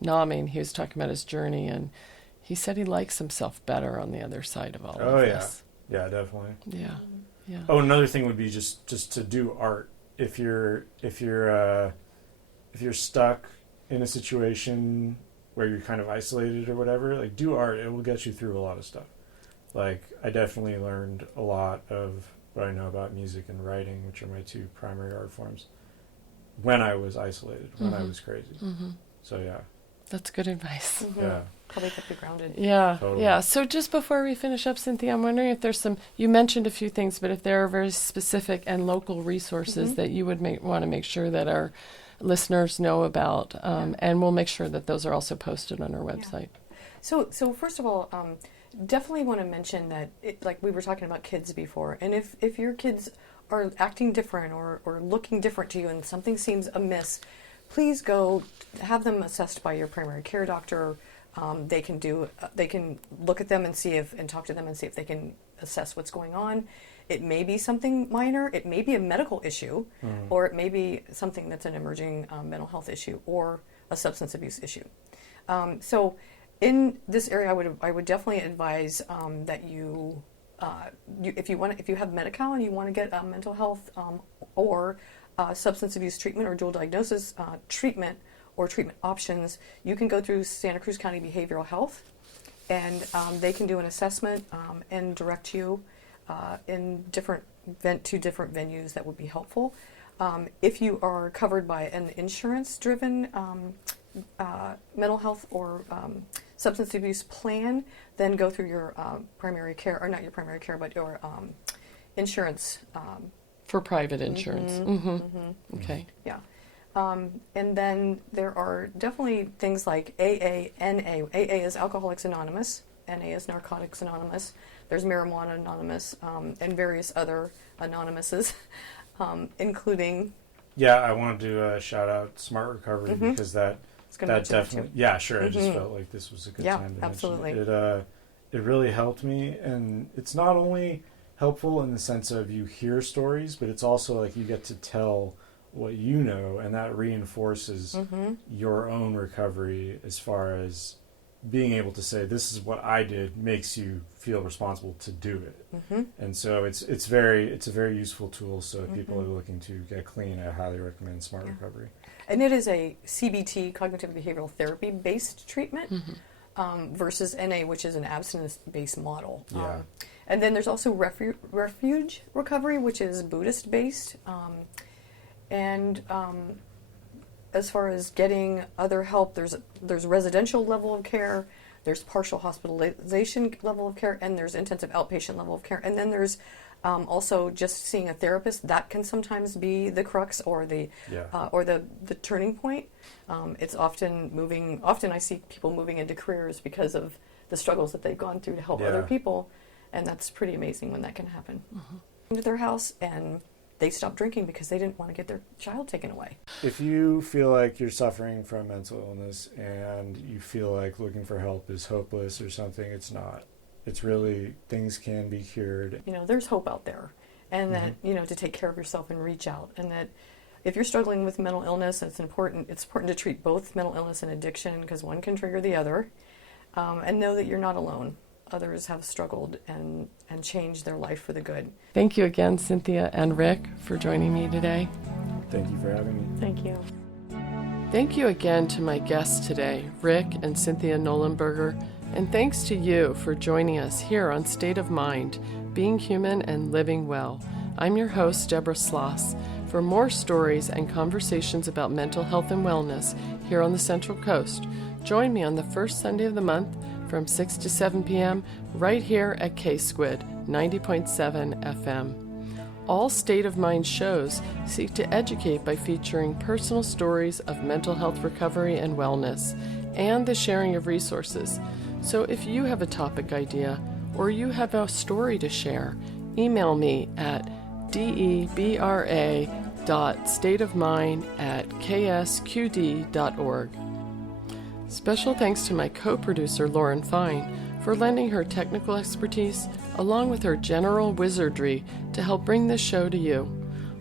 NAMI, and he was talking about his journey, and he said he likes himself better on the other side of all of this. Yeah, definitely. Yeah. Oh, another thing would be just to do art. If you're stuck in a situation where you're kind of isolated or whatever, like, do art. It will get you through a lot of stuff. Like, I definitely learned a lot of what I know about music and writing, which are my two primary art forms, when I was isolated, when I was crazy. So yeah. That's good advice. Yeah. Probably kept you grounded. Yeah, Totally. yeah. So just before we finish up, Cynthia, I'm wondering if there's you mentioned a few things, but if there are very specific and local resources that you would want to make sure that our listeners know about, and we'll make sure that those are also posted on our website. So first of all, definitely want to mention that, like we were talking about kids before, and if your kids are acting different or looking different to you and something seems amiss, please go have them assessed by your primary care doctor. They can look at them and talk to them and see if they can assess what's going on. It may be something minor. It may be a medical issue, or it may be something that's an emerging mental health issue or a substance abuse issue. So in this area, I would definitely advise that if you have Medi-Cal and you want to get mental health or substance abuse treatment or dual diagnosis treatment or treatment options, you can go through Santa Cruz County Behavioral Health, and they can do an assessment and direct you in different venues that would be helpful. If you are covered by an insurance-driven mental health or substance abuse plan, then go through your primary care, or not your primary care, but your insurance. For private insurance. Okay. Yeah. And then there are definitely things like AA, NA. AA is Alcoholics Anonymous. NA is Narcotics Anonymous. There's Marijuana Anonymous, and various other anonymouses, including... Yeah, I wanted to shout out Smart Recovery because that definitely... Yeah, sure. I just felt like this was a good time to absolutely. mention it. It really helped me, and it's not only helpful in the sense of you hear stories, but it's also like you get to tell what you know, and that reinforces your own recovery as far as being able to say, this is what I did, makes you feel responsible to do it. And so it's a very useful tool. So if people are looking to get clean, I highly recommend Smart Recovery. And it is a CBT, cognitive behavioral therapy based treatment, versus NA, which is an abstinence based model. Yeah. And then there's also refuge recovery, which is Buddhist based. And as far as getting other help, there's residential level of care, there's partial hospitalization level of care, and there's intensive outpatient level of care. And then there's also just seeing a therapist. That can sometimes be the crux or the turning point. It's often I see people moving into careers because of the struggles that they've gone through to help other people, and that's pretty amazing when that can happen. Into their house, and they stopped drinking because they didn't want to get their child taken away. If you feel like you're suffering from mental illness and you feel like looking for help is hopeless or something, it's not. It's really, things can be cured. There's hope out there, and that, to take care of yourself and reach out, and that if you're struggling with mental illness, it's important to treat both mental illness and addiction, because one can trigger the other, and know that you're not alone. Others have struggled and changed their life for the good. Thank you again, Cynthia and Rick, for joining me today. Thank you for having me. Thank you. Thank you again to my guests today, Rick and Cynthia Nolenberger, and thanks to you for joining us here on State of Mind, Being Human and Living Well. I'm your host, Deborah Sloss. For more stories and conversations about mental health and wellness here on the Central Coast, join me on the first Sunday of the month from 6 to 7 p.m. right here at K-Squid 90.7 FM. All State of Mind shows seek to educate by featuring personal stories of mental health recovery and wellness, and the sharing of resources. So if you have a topic idea or you have a story to share, email me at debra.stateofmind@ksqd.org. Special thanks to my co-producer Lauren Fine for lending her technical expertise along with her general wizardry to help bring this show to you.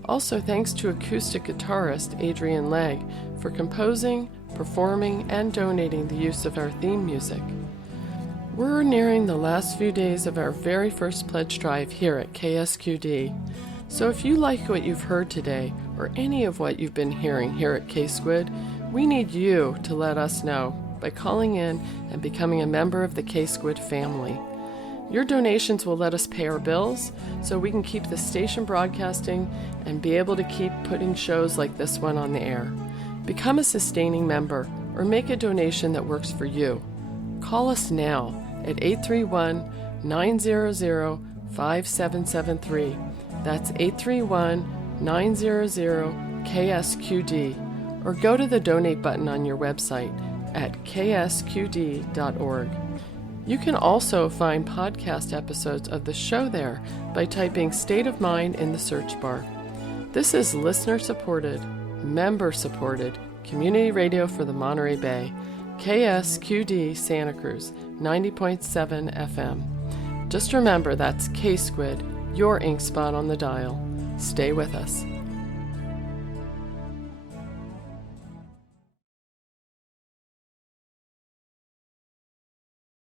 Also thanks to acoustic guitarist Adrian Legg for composing, performing, and donating the use of our theme music. We're nearing the last few days of our very first pledge drive here at KSQD. So if you like what you've heard today, or any of what you've been hearing here at K-Squid, we need you to let us know by calling in and becoming a member of the K-Squid family. Your donations will let us pay our bills so we can keep the station broadcasting and be able to keep putting shows like this one on the air. Become a sustaining member or make a donation that works for you. Call us now at 831-900-5773. That's 831-900-KSQD. Or go to the donate button on your website at ksqd.org. You can also find podcast episodes of the show there by typing State of Mind in the search bar. This is listener-supported, member-supported community radio for the Monterey Bay, KSQD Santa Cruz, 90.7 FM. Just remember that's K-Squid, your ink spot on the dial. Stay with us.